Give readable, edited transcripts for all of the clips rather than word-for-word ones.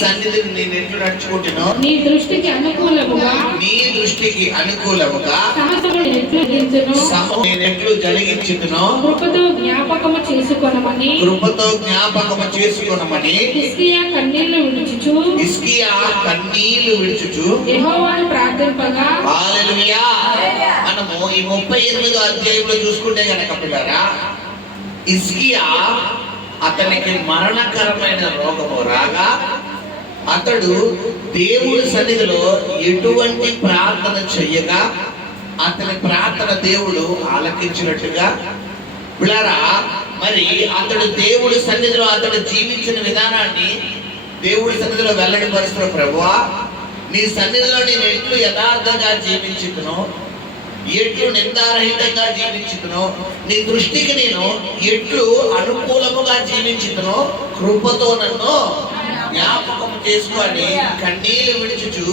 సన్నిధిని నేను ఎట్లు నడుచుకుంటున్నా, నీ దృష్టికి అనుకూలముగా నేను ఎట్లు జరిగించుదునో కృపతో జ్ఞాపకము చేసుకొనమని హిజ్కియా కన్నీళ్లు విడుచుచు యెహోవాను ప్రార్థింపగా. హల్లెలూయా. మనము ఈ 38వ అధ్యాయంలో చూసుకుంటే గనక పిల్లరా, హిజ్కియా అతనికి మరణకరమైన రోగము రాగా అతడు దేవుడి సన్నిధిలో ఎటువంటి ప్రార్థన చెయ్యగా అతని ప్రార్థన దేవుడు ఆలకించినట్టుగా పిల్లరా, మరి అతడు దేవుడి సన్నిధిలో అతడు జీవించిన విధానాన్ని దేవుడి సన్నిధిలో వెల్లడిపరుస్తున్న ప్రభువా, నీ సన్నిధిలో నేను ఎట్లు యథార్థంగా జీవించుతునో, ఎట్లు నిందారహితంగా జీవించుతునో, నీ దృష్టికి నేను ఎట్లు అనుకూలముగా జీవించుతునో కృపతో నన్ను జ్ఞాపకం చేసుకొని కన్నీళ్లు విడుచుచు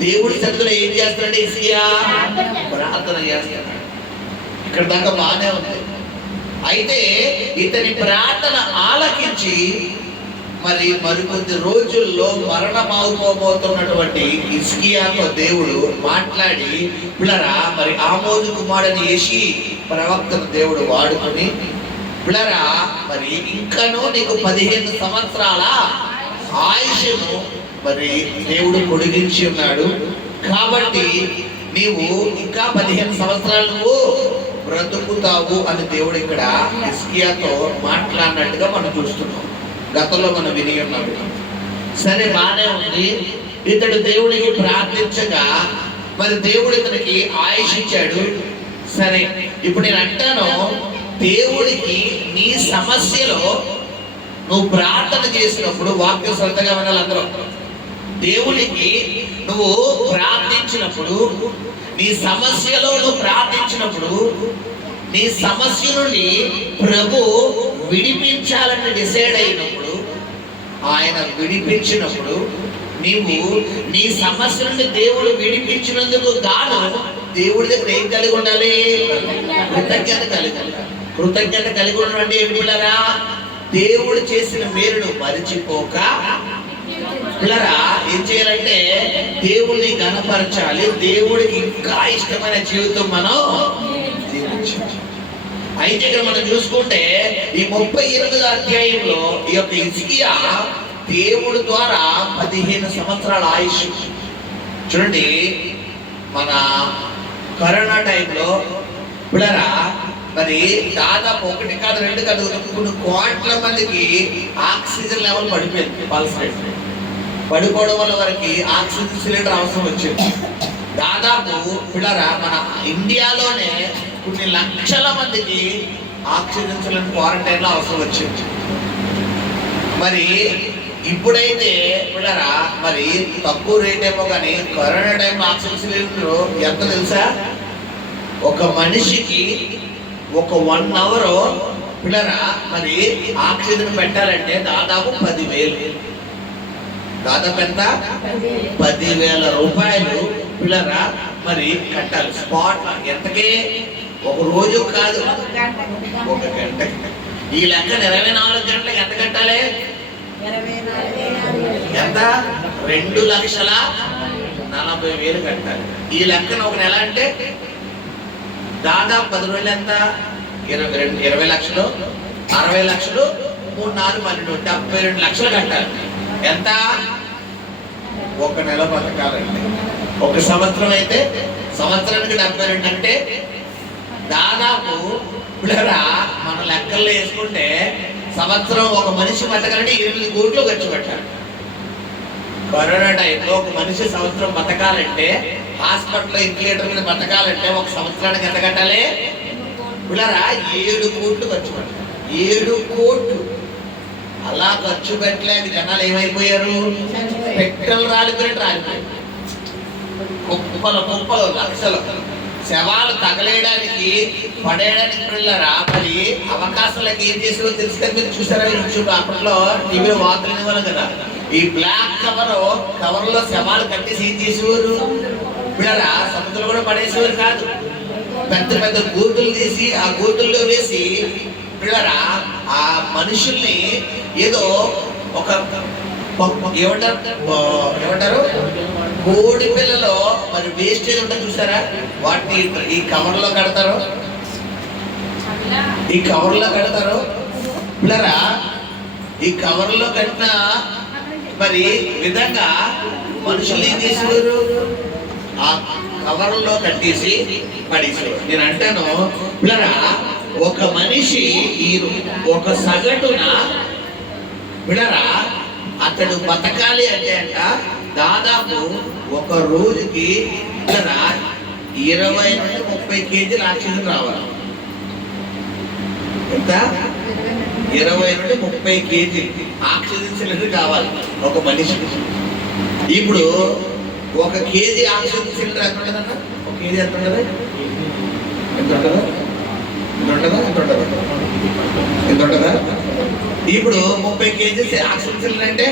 దేవుడి సన్నిధిలో ఏం చేస్తాడు? హిజ్కియా ప్రార్థన చేస్తాడు. ఇక్కడ దాకా బాగానే ఉంది. అయితే ఇతని ప్రార్థన ఆలకించి మరికొద్ది రోజుల్లో మరణమవుపోతున్నటువంటి హిజ్కియాతో దేవుడు మాట్లాడి పిల్లరా, మరి ఆమోజు కుమారుని యేషీ ప్రవక్తను దేవుడు వాడుకొని పిల్లరా, మరి ఇంకనూ నీకు 15 సంవత్సరాల ఆయుష్ను మరి దేవుడు పొడిగించి ఉన్నాడు, కాబట్టి నీవు ఇంకా 15 సంవత్సరాలు నువ్వు బ్రతుకుతావు అని దేవుడు ఇక్కడ హిజ్కియాతో మాట్లాడినట్టుగా మనం చూస్తున్నాం. గతంలో మనం విని ఉన్నాం. సరే, బానే ఉంది. ఇతడు దేవుడికి ప్రార్థించగా మరి దేవుడు ఇతనికి ఆయుష్ ఇచ్చాడు. సరే, ఇప్పుడు నేను అంటాను, దేవుడికి నీ సమస్యలో నువ్వు ప్రార్థన చేసినప్పుడు, వాక్యం శ్రద్ధగా వినాలి అందరూ, దేవుడికి నువ్వు ప్రార్థించినప్పుడు, నీ సమస్యలో నువ్వు ప్రార్థించినప్పుడు, నీ సమస్య నుండి ప్రభు విడిపించాలని డిసైడ్ అయినప్పుడు, ఆయన విడిపించినప్పుడు నీవు నీ సమస్య నుండి దేవుడు విడిపించినందుకు గాను దేవుడి దగ్గర ఏం కలిగి ఉండాలి? కృతజ్ఞత కలిగి ఉండాలి. కృతజ్ఞత కలిగి ఉండడం అంటే ఏమిటి పిల్లరా? దేవుడు చేసిన మేలును మరిచిపోక పిల్లరా ఏం చేయాలంటే దేవుడిని ఘనపరచాలి. దేవుడికి ఇంకా ఇష్టమైన జీవితం మనం జీవించాలి. అయితే ఇక్కడ మనం చూసుకుంటే ఈ 38వ అధ్యాయంలో ఈ యొక్క హిజ్కియా దేవుడి ద్వారా 15 సంవత్సరాల ఆయుష్. చూడండి, మన కరోనా టైంలో పిల్లరా మరి దాదాపు 1 కాదు 2 కాదు 3 కోట్ల మందికి ఆక్సిజన్ లెవెల్ పడిపోయింది. పల్స్ రేట్ పడిపోవడం వల్ల వారికి ఆక్సిజన్ సిలిండర్ అవసరం వచ్చింది. దాదాపు పిల్లరా మన ఇండియాలోనే కొన్ని లక్షల మందికి ఆక్సిజన్ సిలిండర్ క్వారంటైన్లో అవసరం వచ్చింది. మరి ఇప్పుడైతే పిల్లరా మరి తక్కువ రేట్ ఏమో కానీ కరోనా టైంలో ఆక్సిజన్ సిలిండర్ ఎంత తెలుసా? ఒక మనిషికి ఒక 1 అవర్ పిల్లరా మరి ఆక్సిజన్ పెట్టాలంటే దాదాపు 10,000. దాదాపు ఎంత? 10,000 రూపాయలు పిల్లరా మరి కట్టాలి. స్పాట్ ఎంతకే? ఒక రోజు కాదు, 1 గంటకి. ఈ లెక్క 24 గంటలకు ఎంత కట్టాలి? ఎంత? 2,40,000 కట్టాలి. ఈ లెక్కన ఒక నెల అంటే దాదాపు 10 రోజులు ఎంత? 20 లక్షలు, 60 లక్షలు, 3, 4, 12, 72 లక్షలు కట్టాలి. ఎంత? ఒక నెల బతకాలండి. 1 సంవత్సరం అయితే సంవత్సరానికి 72 అంటే దాదాపు పిల్లరా మన లెక్కల్లో వేసుకుంటే సంవత్సరం ఒక మనిషి బతకాలంటే 8 కోట్లు ఖర్చు పెట్టాలి. కరోనా టైంలో ఒక మనిషి సంవత్సరం బతకాలంటే, హాస్పిటల్లో ఇంక్యులేటర్ మీద బతకాలంటే 1 సంవత్సరానికి ఎంత కట్టాలి పిల్లరా? 7 కోట్లు ఖర్చు పెట్టాలి. 7 కోట్లు. అలా ఖర్చు పెట్టలేక జనాలు ఏమైపోయారు? పెట్టెలు రాలిపోయినట్టు రాలిపోయారు. కుప్పలు లక్షలు శవాలు తగలేయడానికి పడేయడానికి పిల్లరా మరి అవకాశాలకు ఏం చేసేవో తెలుసు కదా, మీరు చూసారా యూట్యూబ్ అప్పట్లో టీవీలో వార్తలు ఇవ్వాలి కదా, ఈ బ్లాక్ కవర్లో శవాలు కట్టేసి ఏం చేసేవారు పిల్లరా? సముద్రంలో కూడా పడేసేవారు కాదు, పెద్ద పెద్ద గూతులు తీసి ఆ గూతుల్లో వేసి పిల్లరా ఆ మనుషుల్ని ఏదో ఒక ఏమంటారు కోడి పిల్లలో మరి వేస్టేజ్ ఉంటుంది చూసారా, వాటిని ఈ కవర్లో కడతారు, ఈ కవర్లో కడతారు పిల్లరా. ఈ కవర్లో కట్టిన మరి విధంగా మనుషులు ఏం చేసేవారు, ఆ కవర్లో కట్టేసి పడేసేవారు. నేను అంటాను పిల్లరా, ఒక మనిషి ఈ ఒక సగటున పిల్లరా అతడు బతకాలి అంటే అంట దాదాపు ఒక రోజుకి పిల్లరా 20 నుండి 30 కేజీలు ఆక్సిజన్ రావాలి. ఎంత? 20 నుండి 30 కేజీ ఆక్సిజన్ సిలిండర్ కావాలి ఒక మనిషికి. ఇప్పుడు 1 కేజీ ఆక్సిజన్ సిలిండర్ ఎంత ఉంటుందన్న? 1 కేజీ ఎంత ఉంటుంది? ఎంత ఉంటుందా? ఎంత ఉంటుందా? ఎంత ఉంటుందా? ఎంత ఉంటుందా? ఇప్పుడు 30 కేజీ ఆక్సిజన్ సిలిండర్ అంటే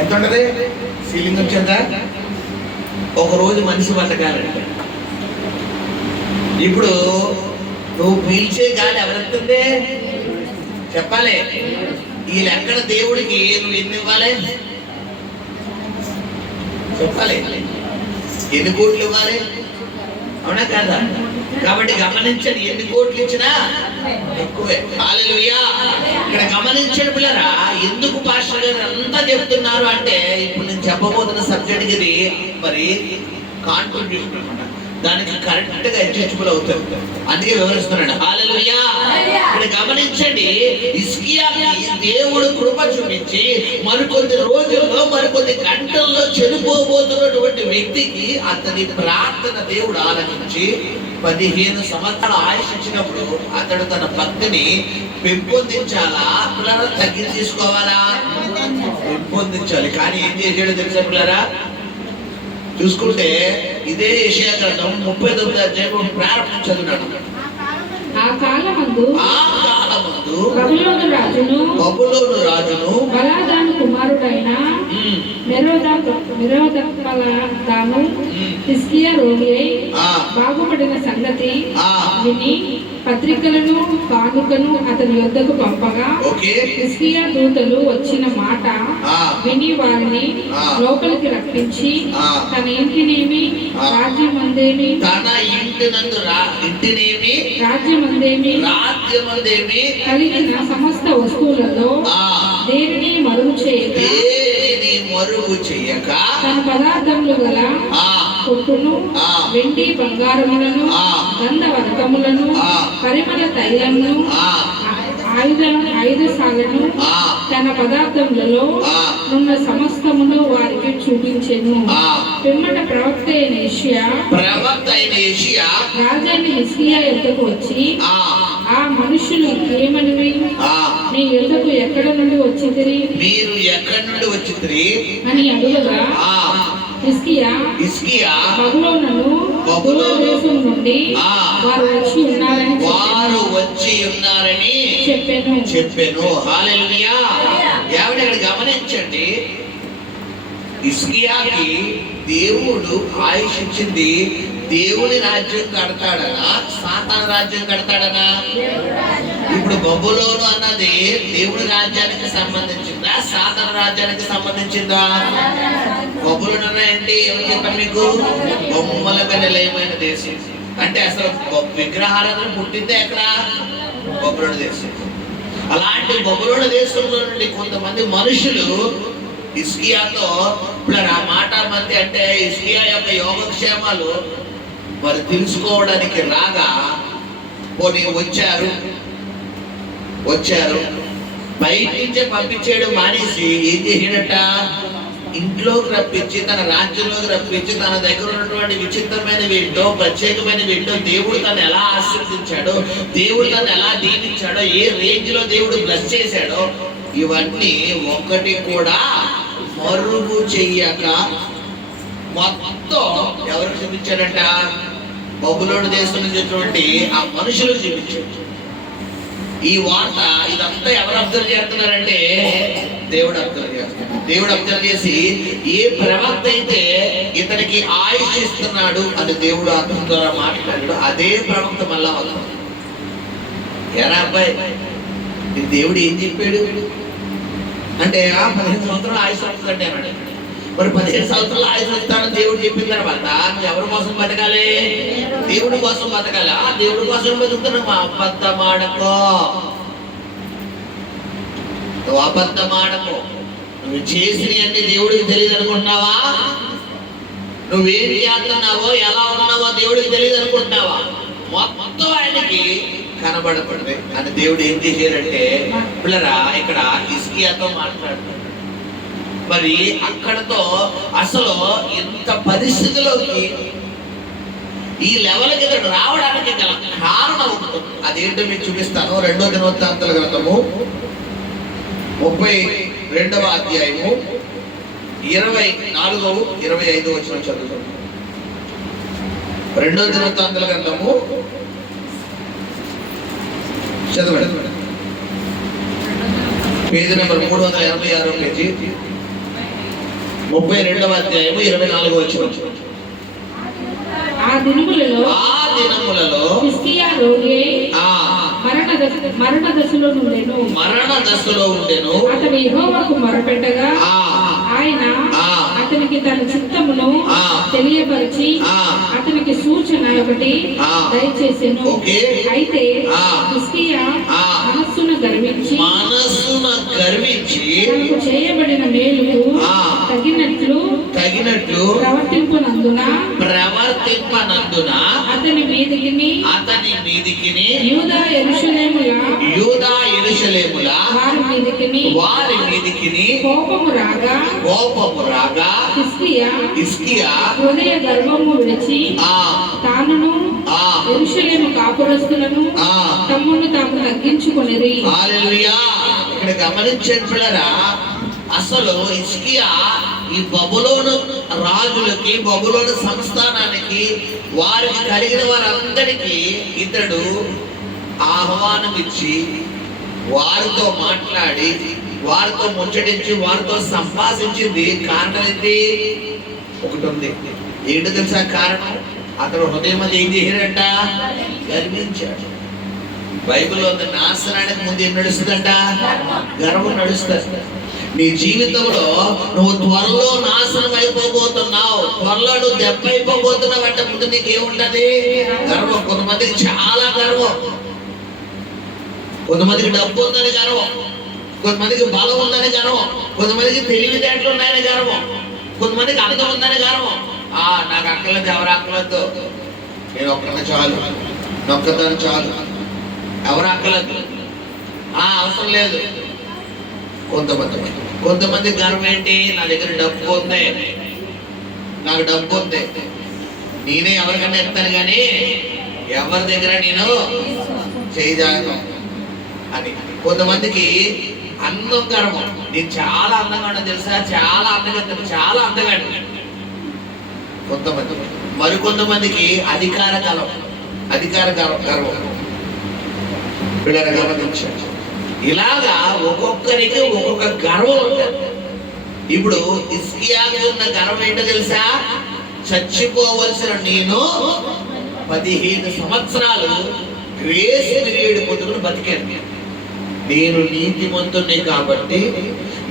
ఎంత ఉంటది? సీలింగ్ వచ్చేదా? ఒక రోజు మనిషి బతకాలంటే ఇప్పుడు నువ్వు పీల్చే గాలి ఎవరెత్తుంది చెప్పాలి. ఈ లెక్కన దేవుడికి నువ్వు ఎన్ని ఇవ్వాలి చెప్పాలి, ఎన్ని కోట్లు ఇవ్వాలి, అవునా కాదా? కాబట్టి గమనించండి, ఎన్ని కోట్లు ఇచ్చినా ఎక్కువే. హల్లెలూయా. ఇక్కడ గమనించండి పిల్లరా, ఎందుకు పాస్టర్ గారు అంతా చెప్తున్నారు అంటే ఇప్పుడు నేను చెప్పబోతున్న సబ్జెక్ట్ ఇది మరి కాంట్రిబ్యూషన్ అన్నమాట, దానికి కరెక్ట్ గా అడ్జస్టబుల్ అవుతుంది, అందుకే వివరిస్తున్నాడు. హల్లెలూయా. ఇక్కడ గమనించండి, హిజ్కియాకి దేవుడు కృప చూపించి మరికొద్ది రోజుల్లో మరికొద్ది గంటల్లో చనిపోబోతున్నటువంటి వ్యక్తికి అతని ప్రార్థన దేవుడు ఆలకించి 15 సంవత్సరాల ఆయుష్ ఇచ్చినప్పుడు అతడు తన భక్తిని పెంపొందించాలా పిల్లరా, తగ్గించుకోవాలా? పెంపొందించాలి. కానీ ఏం చేసాడో తెలుసా పిల్లరా, చూసుకుంటే ఇదే యెషయా గ్రంథం 39వ అధ్యాయం ప్రారంభించదున్నాడు. ఆ కాలమందు బబులోను రాజును బలాదాను కుమారుడైన మెరోదకబలాదాను హిజ్కియా రోగి అయి బాగుపడిన సంగతి విని పత్రికలను కానుకను అతని యొద్దకు పంపగా హిజ్కియా దూతలు వచ్చిన మాట విని వారిని లోపలికి రప్పించి తన ఇంటినేమి రాజ్యమందేమి రాజ్యమందేమి కలిగిన సమస్త వస్తువులలో దేనిని మరుగు చేయక తన పదార్థములు గల కొట్టును వెండి బంగారములను గంధవర్గములను పరిమళ తైలమును ఆయుధశాలను తన పదార్థములలో ఉన్న సమస్తమును వారికి చూపించెను. పిమ్మట ప్రవక్త అయిన యెషయా రాజైన హిజ్కియా యొద్దకు వచ్చి ఆ మనుషులు ఏమనివి, నీ యొద్దకు ఎక్కడ నుండి వచ్చితిరి, మీరు ఎక్కడి నుండి వచ్చితిరి అని అడుగగా హిజ్కియా బబులోను దేశం నుండి వారు వచ్చి ఉన్నారని చెప్పెను. హల్లెలూయా. ఇక్కడ గమనించండి, హిజ్కియాకి దేవుడు ఆయుష్ ఇచ్చింది. దేవుని రాజ్యం కడతాడనా సాతాను రాజ్యం కడతాడనా? ఇప్పుడు బబులోను అన్నది దేవుని రాజ్యానికి సంబంధించిందా సాతాను రాజ్యానికి సంబంధించిందా? బబులోను ఏంటి, ఏమని చెప్పాను మీకు, బొమ్మల నిలయమైన దేశం. అంటే అసలు విగ్రహాలను పుట్టిందే ఎక్కడ? బబులోను దేశం. అలాంటి బబులోను దేశంలో నుండి కొంతమంది మనుషులు హిజ్కియాతో ఇప్పుడు ఆ మాట మధ్య అంటే హిజ్కియా యొక్క యోగక్షేమాలు మరి తెలుసుకోవడానికి రాగా పోనీ వచ్చారు బయట నుంచే పంపించేయడం మానేసి ఏం చేసాడట, ఇంట్లోకి రప్పించి తన రాజ్యంలోకి రప్పించి తన దగ్గర ఉన్నటువంటి విచిత్రమైన ఏంటో ప్రత్యేకమైన ఏంటో దేవుడు తను ఎలా ఆశీర్వదించాడో, దేవుడు తను ఎలా దీవించాడో, ఏ రేంజ్ లో దేవుడు బ్లెస్ చేశాడో ఇవన్నీ ఒక్కటి కూడా మరుగు చెయ్యక మొత్తం ఎవరికి చూపించాడంట, బబులోను దేశం నుంచి వచ్చినటువంటి ఆ మనుషులకు చూపించాడు. ఈ వార్త ఇదంతా ఎవరు అబ్జర్వ్ చేస్తున్నారంటే దేవుడు అబ్జర్వ్ చేస్తున్నాడు. దేవుడు అబ్జర్వ్ చేసి ఏ ప్రవక్త అయితే ఇతనికి ఆయుష్ ఇస్తున్నాడు అని దేవుడు ఆత్మ ద్వారా మాట్లాడాడు, అదే ప్రవక్త మళ్ళా వస్తున్నాడు. ఎరా అబ్బాయి, దేవుడు ఏం చెప్పాడు? అంటే 15 సంవత్సరాలు ఆయుష్ వస్తుందంటే అన్నాడు. మరి 15 సంవత్సరాలు ఆయుష్ వస్తానని దేవుడు చెప్పిన తర్వాత నువ్వు ఎవరి కోసం బతకాలి? దేవుడి కోసం బతకాలి. ఆ దేవుడి కోసం బతుకుతున్నావు. అబద్ధమాడకో, నువ్వు అబద్ధమాడకో. నువ్వు చేసిన అన్ని దేవుడికి తెలియదు అనుకుంటున్నావా? నువ్వేం చేస్తున్నావో ఎలా ఉన్నావో దేవుడికి తెలియదు అనుకుంటున్నావా? మొత్తం ఆయనకి కనబడకూడదు అని దేవుడు ఏం చేశారంటే, పిల్లరా ఇక్కడ హిజ్కియాతో మాట్లాడుతున్నాడు. మరి అక్కడతో అసలు ఇంత పరిస్థితిలోకి ఈ లెవెల్కి ఇతడు రావడానికి గల కారణం ఉంటుంది. అదేంటో మీకు చూపిస్తాను. 2వ దినవృత్తాంతాల గ్రంథము 32వ అధ్యాయము 24, 25 వచనం చదువుతాం. 2వ దినవృత్తాంతాల గ్రంథము చదవండి. పేజీ నెంబర్ 386 పేజీ, 32వ అధ్యాయము 24 వచనం. ఆ దినములలో హిజ్కియా రోగి మరణ దశలో ఉండెను. అతడు యెహోవాకు మొరపెట్టగా ఆయన అతనికి తన చిత్తమును తెలియపరిచి అతనికి సూచన ఒకటి దయచేసెను. అయితే హిజ్కియా మనస్సును గర్వించి తనకు చేయబడిన మేలుకు తగినట్లు ప్రవర్తింపనందున అతని మీదికిని యూదా యెరూషలేముల వారి మీదికిని కోపము రాగా హిజ్కియా హృదయ గర్వము విడిచి తానును యెరూషలేము కాపురస్తులను తమ్మును తాము తగ్గించుకొనిరి. హల్లెలూయా. ఇక్కడ గమనించండి పిల్లరా, అసలు హిజ్కియా ఈ బబులోను రాజులకి, బబులోను సంస్థానానికి, వారికి కలిగిన వారందరికీ ఇతడు ఆహ్వానం ఇచ్చి వారితో మాట్లాడి వారితో ముచ్చటించి వారితో సంభాషించింది కారణం ఏంటి? ఒకటి ఉంది. ఏంటో తెలుసా కారణం? అతడు హృదయం అది ఏం చేశాడంట? గర్వించాడు. బైబిల్లో నాశనానికి ముందు ఏం నడుస్తుందంట? గర్వం నడుస్తుంది. నీ జీవితంలో నువ్వు త్వరలో నాశనం అయిపోబోతున్నావు, త్వరలో నువ్వు దెబ్బ అయిపోబోతున్నావు అంటే ముందు నీకేముంటది? గర్వం. కొంతమందికి చాలా గర్వం, కొంతమందికి డబ్బు ఉందని గర్వం, కొంతమందికి బలం ఉందని గర్వం, కొంతమందికి తెలివితేటలు ఉన్నాయని గర్వం, కొంతమందికి అందం ఉందని గర్వం. నాకు అక్కర్లేదు, ఎవరు అక్కర్లేదు, నేను ఒక్కరిని చాలు, నొక్కదాన్ని చాలు, ఎవరు అక్కర్లేదు, అవసరం లేదు. కొంతమంది గర్వం ఏంటి? నా దగ్గర డబ్బు ఉంది, నాకు డబ్బు ఉంది, నేనే ఎవరికన్నా ఇస్తాను కానీ ఎవరి దగ్గర నేను చేయజాను అని. కొంతమందికి అందం గర్వం, నేను చాలా అందంగా ఉన్నా తెలుసా, చాలా అందగా కొంతమంది. మరికొంతమందికి అధికార గర్వం. పిల్లల గమనించారు. ఇలాగా ఒక్కొక్కరికి ఒక్కొక్క గర్వం ఉంటుంది. ఇప్పుడు హిజ్కియాకి ఉన్న గర్వం ఏంటో తెలుసా? చచ్చిపోవలసిన నేను 15 సంవత్సరాలు గ్రేస్ పీరియడ్ పొందుకుని బతికాను. నేను నీతిమంతుణ్ణి కాబట్టి,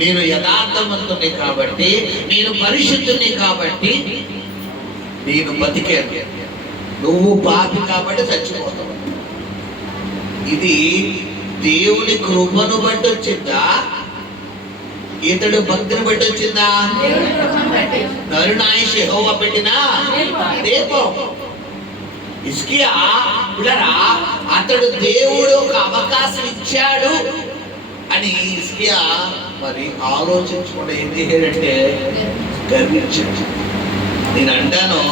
నేను యథార్థవంతుణ్ణి కాబట్టి, నేను పరిశుద్ధుణ్ణి కాబట్టి నేను బతికాను. నువ్వు పాపి కాబట్టి చచ్చిపోతావు. ఇది దేవుని కృపను బట్టి వచ్చిందా? ఇతడు భక్తిని బట్టి వచ్చిందా? నరునాయుష్ యెహోవా పెట్టిన దీపం. హిజ్కియా పిల్లరా, అతడు దేవుడు ఒక అవకాశం ఇచ్చాడు అని హిజ్కియా మరి ఆలోచించకుండా ఏం చేశాడంటే గర్వించాడు. నేను అంటాను,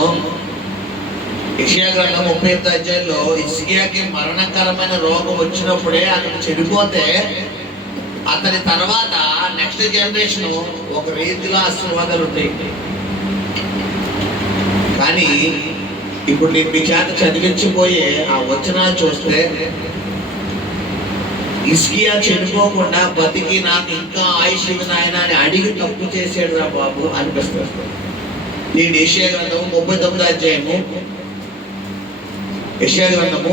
యెషయా గ్రంథం 38వ అధ్యాయంలో హిజ్కియాకి మరణకరమైన రోగం వచ్చినప్పుడే అతను చనిపోతే అతని తర్వాత నెక్స్ట్ జనరేషన్ ఒక రీతిలో ఆశీర్వాదాలు ఉంటాయి. కానీ ఇప్పుడు నేను మీ చేత చదివించిపోయే ఆ వచనాలు చూస్తే హిజ్కియా చనిపోకుండా బతికి నాకు ఇంకా ఆయుష్ నాయన అని అడిగి తప్పు చేసాడు రా బాబు అనిపిస్తుంది. నేను యెషయా గ్రంథము 39వ అధ్యాయము, యెషయా గ్రంథము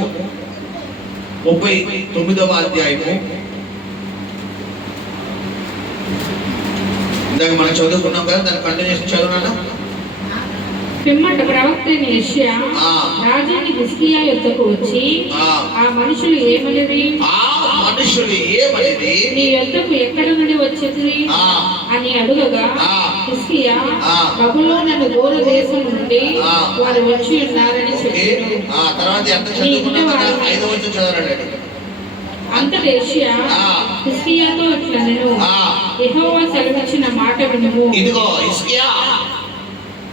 39వ అధ్యాయము ఇందాక మనం చదువుకున్నాం కదా, దాని కంటిన్యూషన్ చదువునా? పిమ్మట ప్రవక్త అయిన యెషయా ఆ. రాజైన హిజ్కియా యొద్దకు వచ్చి ఆ మనుషులు ఏమనిరి, నీ యొద్దకు ఎక్కడ నుండి వచ్చేది అని అడుగగా హిజ్కియా బబులోను దూర దేశం నుండి వారు వచ్చి ఉన్నారని చెప్పారు. అంతట యెషయా హిజ్కియాతో ఇట్లా నేను యెహోవా సెలవిచ్చిన మాట వినుము. ఇదిగో హిజ్కియా,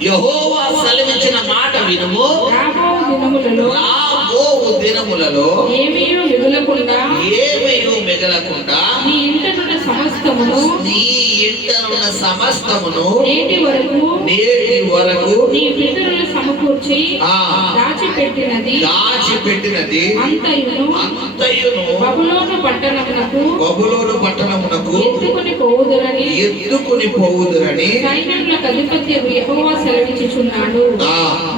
యెహోవా సెలవిచ్చిన మాట వినుము. రాబోవు దినములలో ఏమీయూ మిగలకుండా నీ ఇంట నున్న సమస్తమును నేటి వరకు నీ పితరులు సమకూర్చి దాచిపెట్టినది అంతయును బబులోను పట్టణమునకు ఎత్తుకుని పోవుదురని సైన్యములకు అధిపత్యగు యెహోవా సెలవిచ్చుచున్నాడు.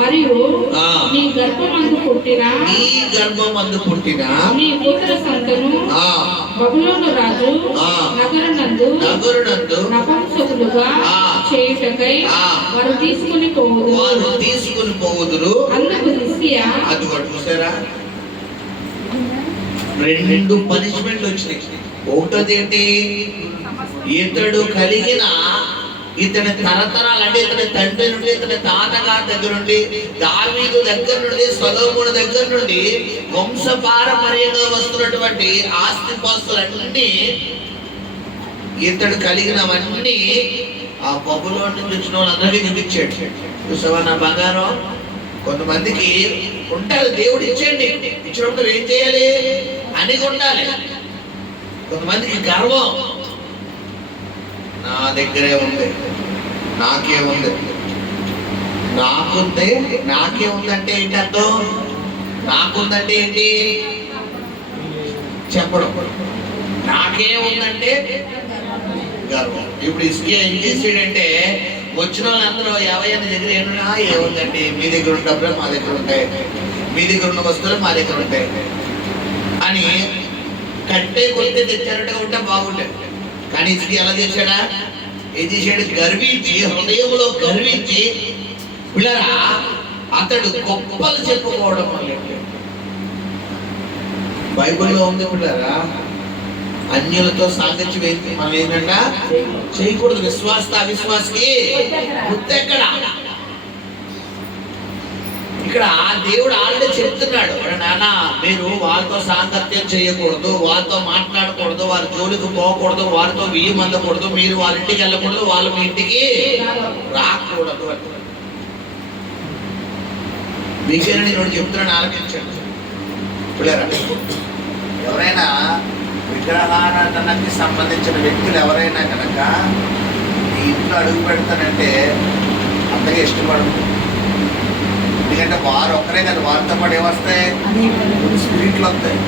మరియు నీ గర్భమందు పుట్టిన నీ పుత్ర సంతను బబులోను రాజు నగరనందు నపుంసకులుగా చేయుటకై వారు తీసుకుని పోవుదురు. అందుకు హిజ్కియా, చూసారా, రెండు పనిష్మెంట్ వచ్చినాయి. ఒకటోది ఏంటి, ఇతడు కలిగిన ఇతని తరతరాలు అంటే ఇతని తండ్రి నుండి, ఇతని తాతగారి దగ్గర నుండి, దావీదు దగ్గర నుండి, సొలొమోను దగ్గర నుండి వంశపారంపర్యంగా వస్తున్నటువంటి ఆస్తిపాస్తులన్నీ, ఇతడు కలిగినవన్నీ ఆ బబులోను నుంచి వచ్చిన వాళ్ళందరికీ చూపించాడు. చూసావా నా బంగారం, కొంతమందికి ఉంటారు, దేవుడు ఇచ్చేయండి, ఇచ్చినప్పుడు ఏం చేయాలి అని ఉండాలి. కొంతమందికి గర్వం, నా దగ్గరే ఉంది, నాకేముంది, నాకేముందంటే ఏంటి అర్థం? నాకుందంటే ఏంటి చెప్పడం, నాకేముందంటే గర్వం. ఇప్పుడు హిజ్కియా ఏం చేసాడంటే, వచ్చిన వాళ్ళందరూ ఎవరి దగ్గర ఏముందండి, మీ దగ్గర ఉన్న డబ్బులు మా దగ్గర ఉంటాయి, మీ దగ్గర ఉన్న వస్తువులు మా దగ్గర ఉంటాయి అని కట్టే కొలితే తెచ్చారట్టుగా ఉంటే బాగుండేది. కానీ హిజ్కియా ఎలా చేశాడా? ఏం చేశాడు? గర్వించి, హృదయంలో గర్వించి, పిల్లరా అతడు గొప్పలు చెప్పుకోవడం మొదలెట్టాడు. బైబిల్లో ఉంది పిల్లరా, అన్యులతో సాంగత్యం ఏంటి మనం ఏంటంట చేయకూడదు. విశ్వాస అవిశ్వాసకి గుర్తెక్కడ? ఇక్కడ దేవుడు ఆల్రెడీ చెప్తున్నాడు, నాన్న మీరు వాళ్ళతో సాంగత్యం చేయకూడదు, వాళ్ళతో మాట్లాడకూడదు, వారి జోలికి పోకూడదు, వారితో బియ్యం అందకూడదు, మీరు వాళ్ళ ఇంటికి వెళ్ళకూడదు, వాళ్ళు మీ ఇంటికి రాకూడదు అని. మీకేనా నేను చెప్తున్నాను, ఆలోచించండి పిల్లరా. ఎవరైనా విగ్రహారాధనకి సంబంధించిన వ్యక్తులు ఎవరైనా కనుక ఈ ఇంట్లో అడుగు పెడతానంటే అంతగా ఇష్టపడదు. ఎందుకంటే వారు ఒక్కరే కదా, వారితో పాటు ఏమొస్తాయి, స్పిరిట్లు వస్తాయి.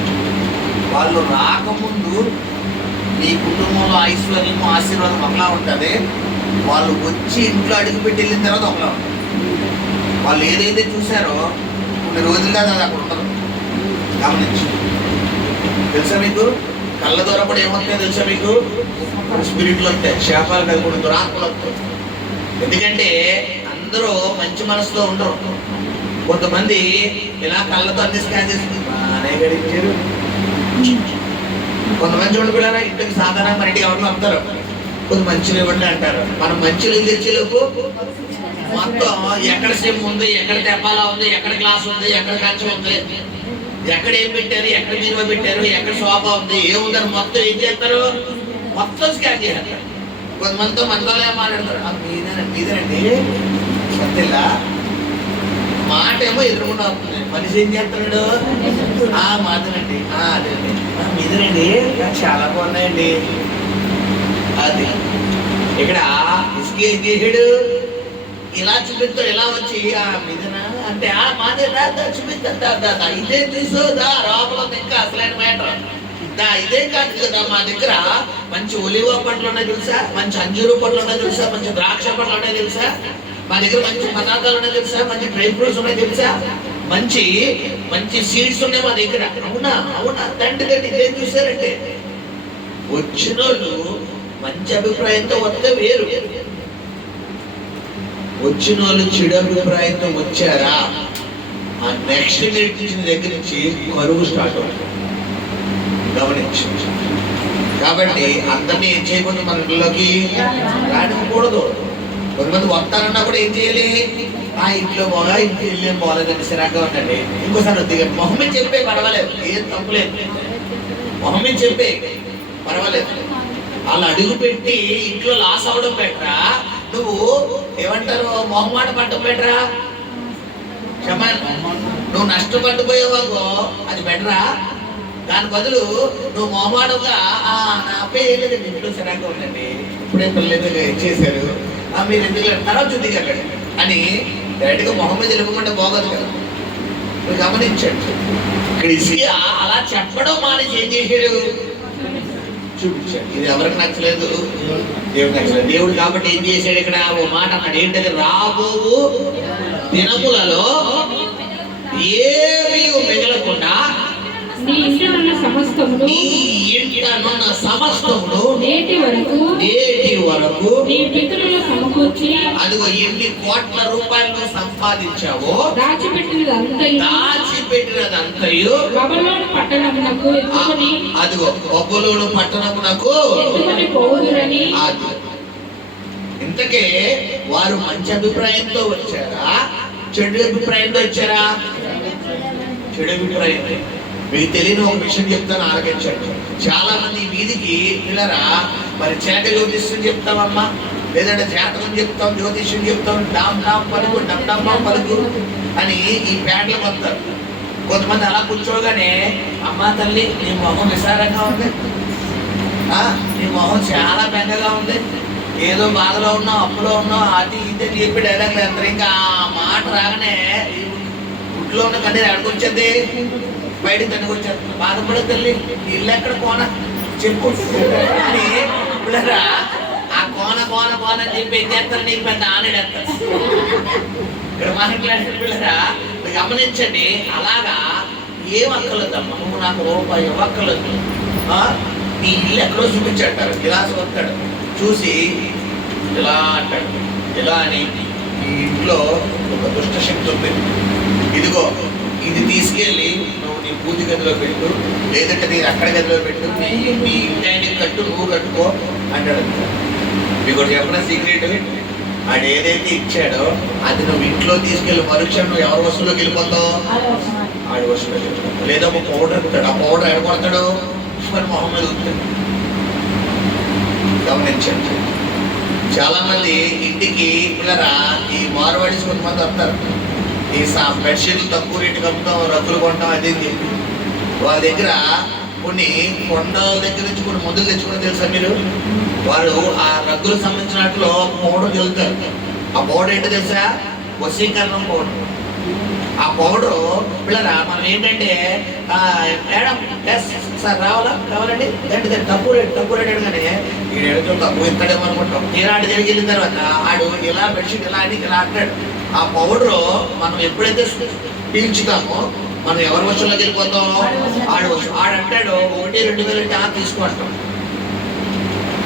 వాళ్ళు రాకముందు నీ కుటుంబంలో ఐశ్వర్యము ఆశీర్వాదం ఒకలా ఉంటుంది, వాళ్ళు వచ్చి ఇంట్లో అడుగుపెట్టి వెళ్ళిన తర్వాత ఒకలా ఉంటుంది. వాళ్ళు ఏదైతే చూసారో కొన్ని రోజులుగా అది అక్కడ ఉండదు. గమనించి తెలుసా మీకు, కళ్ళ ద్వారా కూడా ఏమవుతాయో తెలుసా మీకు, స్పిరిట్లు వస్తాయి, శాపాలు కదా, కూడా దురాత్మలు వస్తాయి. ఎందుకంటే అందరూ మంచి మనసుతో ఉండరు. కొంతమంది ఇలా కళ్ళతో అన్ని స్కాన్ చేసి బాగానే గడించారు. కొంతమంది చూడండి పిల్లరా, ఇంటికి సాధారణ మన ఇంటికి ఎవరిలో వస్తారు, కొంత మంచిలు ఇవ్వండి అంటారు. మనం మంచిలు తెచ్చేలోపు మొత్తం ఎక్కడ సిమ్ ఉంది, ఎక్కడ తెప్పాలా ఉంది, ఎక్కడ గ్లాస్ ఉంది, ఎక్కడ కంచం ఉంది, ఎక్కడ ఏం పెట్టారు, ఎక్కడ బీరువా పెట్టారు, ఎక్కడ సోఫా ఉంది, ఏముందని మొత్తం ఏం చేస్తారు, మొత్తం స్కాన్ చేస్తారు. కొంతమందితో మనతో మాట్లాడతారు, మీదేనండి సత్తిల్లా మాట ఏమో ఎదురుకుండా వస్తుంది. మనిషి ఏం చేస్తున్నాడు, మాదేనండి, అదేండి, మీదేనండి, చాలా బాగున్నాయండి. అది ఇక్కడ హిజ్కియా ఏం చేసాడు, ఇలా చూపిస్తాడు, ఇలా వచ్చి మీదేనా అంటే మాదే చూపిస్తా, ఇదే చూసోదా లోపల ఇంకా అసలైన మ్యాటర్ ఇదే కాదు కదా. మా దగ్గర మంచి ఒలివ పండ్లు ఉన్నాయి తెలుసా, మంచి అంజూరు పండ్లు ఉన్నాయి తెలుసా, మంచి ద్రాక్ష పండ్లు ఉన్నాయి తెలుసా, మా దగ్గర మంచి పదార్థాలు ఉన్నాయి తెలుసా, మంచి డ్రై ఫ్రూట్స్ ఉన్నాయి తెలుసా, మంచి మంచి సీడ్స్ ఉన్నాయి మా దగ్గర. అవునా తండ్రి ఇదేం చూసారంటే వచ్చిన వాళ్ళు మంచి అభిప్రాయంతో వస్తే వేరు, వచ్చిన వాళ్ళు చెడు అభిప్రాయంతో వచ్చారా, ఆ నెక్స్ట్ మినిట్ నుంచి దగ్గర నుంచి కరువు స్టార్ట్ అవుతుంది. గమనించు. కాబట్టి అందరినీ ఏం చేయకూడదు, మన ఇంట్లోకి రానివ్వకూడదు. కొంతమంది వస్తారన్నా కూడా ఏం చేయాలి, ఆ ఇంట్లో పోగా ఇంటి వెళ్ళేం పోలేదండి, సిరాగ్గా ఉండండి, ఇంకోసారి వద్దు. మొహమ్మే చెప్పే పర్వాలేదు, ఏం తప్పులేదు, మొహమ్మే చెప్పే పర్వాలేదు. వాళ్ళు అడుగు పెట్టి ఇంట్లో లాస్ అవడం బెటరా, నువ్వు ఏమంటారు మొహమాట పడటం బెటరా? నువ్వు నష్టపడిపోయేవాగో అది బెటరా? దాని బదులు నువ్వు మొహమాటంగా నా అబ్బాయి లేదండి, ఇంట్లో సిరాగ్గా ఉందండి, ఇప్పుడే పిల్లలు చేశారు, మీరు ఎందుకు తర్వాత చూద్ది అక్కడ అని డైరెక్ట్గా మొహం మీద వెళ్ళకుండా బాగోదు కదా. మీరు గమనించండి, ఇక్కడ ఇసియా అలా చెప్పడం మానేసి ఏం చేశాడు, చూపించాడు. ఇది ఎవరికి నచ్చలేదు, దేవుడు నచ్చలేదు. దేవుడు కాబట్టి ఏం చేశాడు, ఇక్కడ ఓ మాట అన్నాడు, ఏంటంటే రాబోవు దినములలో ఏమీ మిగలకుండా నీ ఇంటనున్న సమస్తమును నేటి వరకు నీ పితరులు సమకూర్చి అదిగో ఎన్ని కోట్ల రూపాయలు సంపాదించావో దాచిపెట్టినదంతయు బబులోను పట్టణమునకు ఎత్తుకొని అదిగో బబులోను పట్టణమునకు ఎత్తుకొని పోవుదురని. ఇంతకే వారు మంచి అభిప్రాయంతో వచ్చారా, చెడు అభిప్రాయంతో వచ్చారా? చెడు అభిప్రాయం. మీకు తెలియని ఒక విషయం చెప్తాను, ఆలకించండి. చాలా మంది వీధికి పిల్లరా మరి చేత జ్యోతిష్యం చెప్తామమ్మా, లేదంటే జాతకం చెప్తాం, జ్యోతిష్యం చెప్తాం, డామ్ డామ్ పలుకు, డమ్ డమ్ పలుకు అని ఈ పేటలకు వస్తారు. కొంతమంది అలా కూర్చోగానే, అమ్మా తల్లి నీ మొహం విశాలంగా ఉంది, నీ మొహం చాలా బెంగగా ఉంది, ఏదో బాధలో ఉన్నావు, అప్పులో ఉన్నావు, అది ఇది అని చెప్పి డైలాగ్ వేస్తారు. ఇంకా ఆ మాట రాగానే ఇంట్లో ఉన్న కన్నీరు ఎక్కడికొచ్చేది, బయట తనకొచ్చేది. బాధపడే తల్లి ఇల్లు ఎక్కడ కోన చెప్పు అని పిల్లరా ఆ కోన కోన కోన అని చెప్పి ఏం చేస్తారు, నీకు పెద్ద ఆనేడేస్తారు. ఇక్కడ మాట్లాడే పిల్లరా గమనించండి, అలాగా ఏం అక్కర్లేదమ్మా, నువ్వు నాకు రూపాయి ఇవ్వక్కర్లేదు, నీ ఇల్లు ఎక్కడో చూపించాడు. గిలాసు వస్తాడు, చూసి ఇలా అంటాడు, ఇలా అని ఈ ఇంట్లో ఒక దుష్ట శక్తి ఉంది, ఇదిగో ఇది తీసుకెళ్ళి నువ్వు నీ పూజ గదిలో పెట్టు, లేదంటే నేను అక్కడ గదిలో పెట్టు, నీ ఇంటి కట్టు, నువ్వు కట్టుకో అంటాడు. మీకు చెప్పిన సీక్రెట్, ఆడు ఏదైతే ఇచ్చాడో అది నువ్వు ఇంట్లో తీసుకెళ్ళి మరుక్షణం నువ్వు ఎవరి వస్తువులోకి వెళ్ళిపోతావు, ఆడి వస్తువులోకి వెళ్ళిపోతావు. లేదా ఒక పౌడర్ ఎక్కుతాడు, ఆ పౌడర్ ఎడగొడతాడు, మరి మొహం మీద ఉంటుంది. గమనించండి, చాలా మంది ఇంటికి పిల్లరా ఈ మార్వాడీస్ కొంతమంది వస్తారు, ఈ బెడ్షీట్లు తక్కువ రేటుకి అమ్ముతాం, రగ్గులు కొంటాం, అది వాళ్ళ దగ్గర కొన్ని కొండల దగ్గర నుంచి కొన్ని మందులు తెచ్చుకుని తెలుసా మీరు, వారు ఆ రగ్గులకు సంబంధించిన వాటిలో పౌడర్ చల్లుతారు. ఆ పౌడర్ ఏంటో తెలుసా, వశీకరణం పౌడర్. ఆ పౌడరు పిల్లరా మనం ఏంటంటే మేడం సార్ రావాలండి అంటే తక్కువ రేటు అనగానే ఈ రేటు తక్కువ ఇస్తాడేమో అనుకుంటాం. నేనాడు దగ్గరికి వెళ్ళిన తర్వాత ఆడు ఇలా బెడ్షీట్ ఇలా అని ఇలా అంటాడు. ఆ పౌడరు మనం ఎప్పుడైతే పీల్చుతామో మనం ఎవరి వస్తువులోకి వెళ్ళిపోతాం, ఆడంటాడు 1,000-2,000 అంటే తీసుకుంటాం,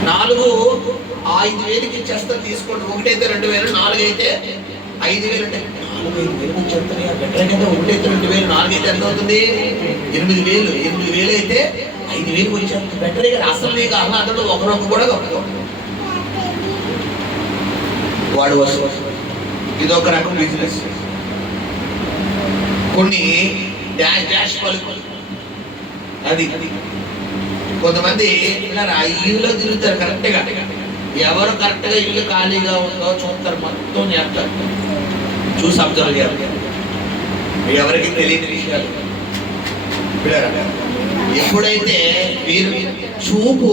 4-5,000కి ఇచ్చేస్తాం తీసుకోండి. 1 అయితే 2,000, 4 అయితే 5,000 అంటే 4,000 వచ్చేస్తాయి. గట్లకైతే 1 అయితే 2,000, 4 అయితే ఎంత అవుతుంది, 8,000. 8,000 అయితే 5,000 వచ్చేస్తుంది. బెటర్ ఇక్కడ అసలు నీకు అతడు ఒకరొక కూడా గొప్ప వాడు వస్తువు. ఇదొక రకం బిజినెస్. కొన్ని డాష్ పలుకులు, అది కొంతమంది ఇలా ఇల్లులో తిరుగుతారు కరెక్ట్గా. ఎవరు కరెక్ట్గా ఇల్లు ఖాళీగా ఉందో చూస్తారు, మొత్తం చేస్తారు, చూసి అబ్జర్వ్ చేస్తారు. ఎవరికి తెలియని విషయాలు ఎప్పుడైతే మీరు చూపు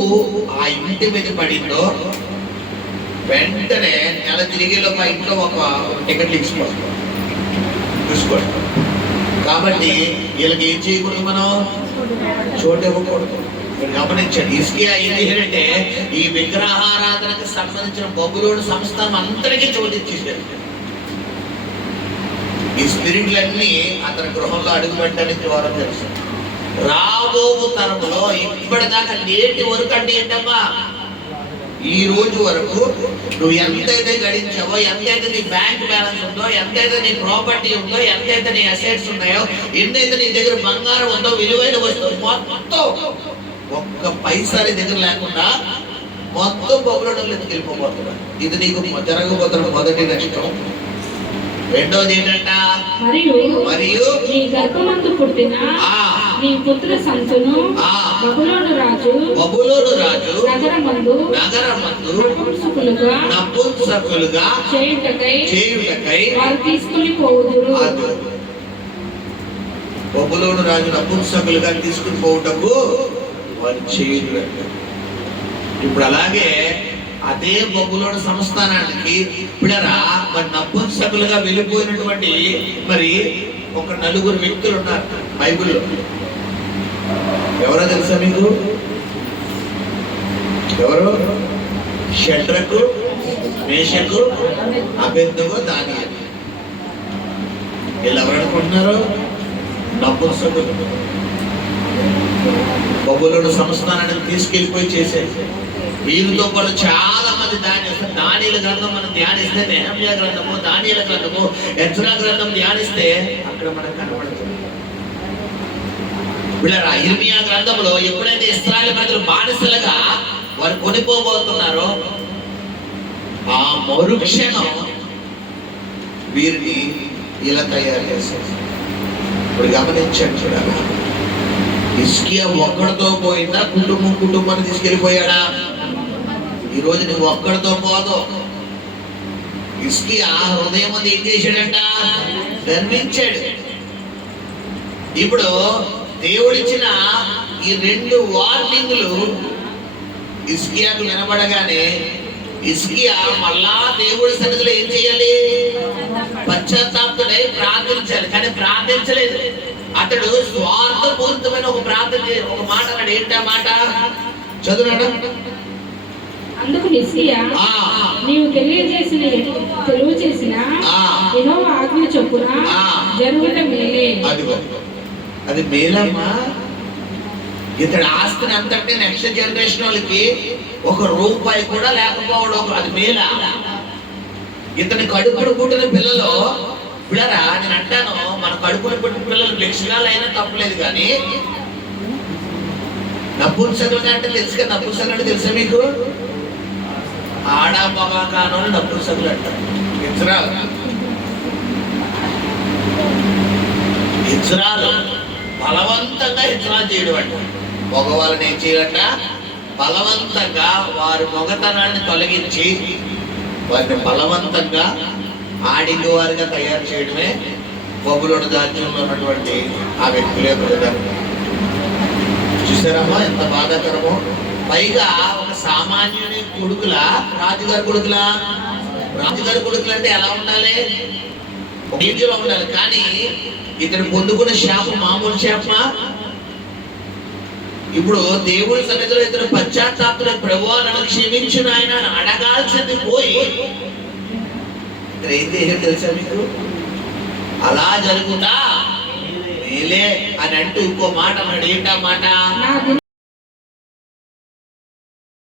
ఆ ఇంటి మీద పడిందో వెంటనే నెల తిరిగేలో మా ఇంట్లో ఒక టికెట్లు ఇచ్చిపోతాం, చూసుకోండి. కాబట్టి వీళ్ళకి ఏం చేయకూడదు, మనం చోటు ఇవ్వకూడదు. గమనించండి, హిజ్కియా ఏం చేశాడంటే ఈ విగ్రహారాధనకు సంబంధించిన బబులోను సంస్థను అందరికీ చోటు ఇచ్చేసాడు. ఈ స్పిరిట్లన్నీ అతని గృహంలో అడుగు పెట్టడానికి ద్వారం తెలుసు. రాబో తరములో ఇప్పటిదాకా నేటి వరకు అంటే ఏంటమ్మా, ఈ రోజు వరకు నువ్వు ఎంతైతే గడించావో, ఎంతైతే నీ బ్యాంక్ బ్యాలెన్స్ ఉందో, ఎంతైతే నీ ప్రాపర్టీ ఉందో, ఎంతైతే నీ అసెట్స్ ఉన్నాయో, ఎన్నైతే నీ దగ్గర బంగారం ఉందో, విలువైన వస్తువు మొత్తం ఒక్క పైసా నీ దగ్గర లేకుండా మొత్తం బొబ్బులను ఎత్తుకెళ్ళిపోతున్నాడు. ఇది నీకు జరగబోతున్న మొదటి నష్టం. రెండోది ఏంటంట, మరియు నీ గర్భమందు పుట్టిన నీ పుత్ర సంతును బబులోను రాజు నగరమందు నపుంసకులుగా చేయుటకై వారు తీసుకుని పోవుదురు. బబులోను రాజు నపుంసకులుగా తీసుకుని పోవుటకు వారు చేయుడు. ఇప్పుడు అలాగే అదే బబులోను సంస్థానానికి పిల్లరా మరి నపుంసకులుగా వెళ్ళిపోయినటువంటి మరి ఒక నలుగురు వ్యక్తులు ఉన్నారు బైబిల్లో. ఎవరో తెలుసా మీకు? ఎవరు? షడ్రకు, మేషకు, అబేద్నెగో, దానియేలు. వీళ్ళు ఎవరు అనుకుంటున్నారు? నపుంసకులు. బబులోను సంస్థానానికి తీసుకెళ్లిపోయి చేసేది. వీరితో పాటు చాలా మంది దానియేలు గ్రంథం మనం ధ్యానిస్తే, నెహెమ్యా గ్రంథము, దానియేలు గ్రంథము, ఎజ్రా గ్రంథం ధ్యానిస్తే అక్కడ మనకు కనబడుతుంది. వీళ్ళరా ఇర్మియా గ్రంథంలో ఎప్పుడైతే ఇశ్రాయేలు ప్రజలు బానిసలుగా వారు కొనిపోబోతున్నారో ఆ మరుక్షణం వీరిని ఇలా తయారు చేశారు. ఇప్పుడు గమనించండి, చూడాలి. హిజ్కియా ఒక్కడితో పోయిందా? కుటుంబాన్ని తీసుకెళ్ళిపోయాడా? ఈరోజు నువ్వు ఒక్కడితో పోదు. హిజ్కియా హృదయం అంతా ఏం చేశాడంట? గర్వించాడు. ఇప్పుడు దేవుడిచ్చిన ఈ 2 వార్నింగ్లు హిజ్కియాకు వినబడగానే హిజ్కియా మళ్ళా దేవుడి సన్నిధిలో ఏం చేయాలి? పశ్చాత్తాపతుడై ప్రార్థించాలి. కానీ ప్రార్థించలేదు. అతడు స్వార్థపూరితమైన ఒక ప్రార్థన, ఒక మాట అన్నాడు. ఏంటా మాట? చదువునాడు. అందుకు హిజ్కియా, నీవు తెలుగు చేసిన యెహోవా ఆజ్ఞ చొప్పున జరుగుట మేలే. అది మేలమ్మా. ఇతడు ఆస్తిని అంతటి నెక్స్ట్ జనరేషన్ వాళ్ళకి ₹1 కూడా లేకపోవడం అది మేలా? ఇతని కడుపును పుట్టిన పిల్లలు పిల్లరా, నేను అంటాను, మన కడుపును పుట్టిన పిల్లలు లక్షణాలు అయినా తప్పలేదు. కానీ నపుంసకులు అంటే తెలుసు కదా. నపుంసకులు అంటే తెలుసా మీకు? ఆడా మగ కాను నపుంసకులు అంటారు. ఇజ్రాలు బలవంతంగా ఇజ్రాలు చేయడం అంట. మగవాళ్ళని ఏం చేయాలంట? బలవంతంగా వారి మగతనాన్ని తొలగించి వారిని బలవంతంగా ఆడింగ్ వారిగా తయారు చేయడమే బబులోను రాజ్యంలో ఉన్నటువంటి ఆ వ్యక్తులే ప్రజలు. చూసారమ్మా ఎంత బాధాకరమో. పైగా ఒక సామాన్యుని కొడుకులా, రాజుగారి కొడుకులా? రాజుగారి కొడుకులు అంటే ఎలా ఉండాలి? నీతిలో ఉండాలి. కానీ ఇతను పొందుకున్న శాపం మామూలు శాపమా? ఇప్పుడు దేవుడి సన్నిధిలో ఇతను పశ్చాత్తాపతుడు, ప్రభువా నన్ను క్షమించు నాయన అడగాల్సింది పోయి ఏం చేసాడు తెలుసా మీకు? అలా జరుగుతా మేలే అని అంటూ ఇంకో మాట అన్నాడు. ఏంటా మాట?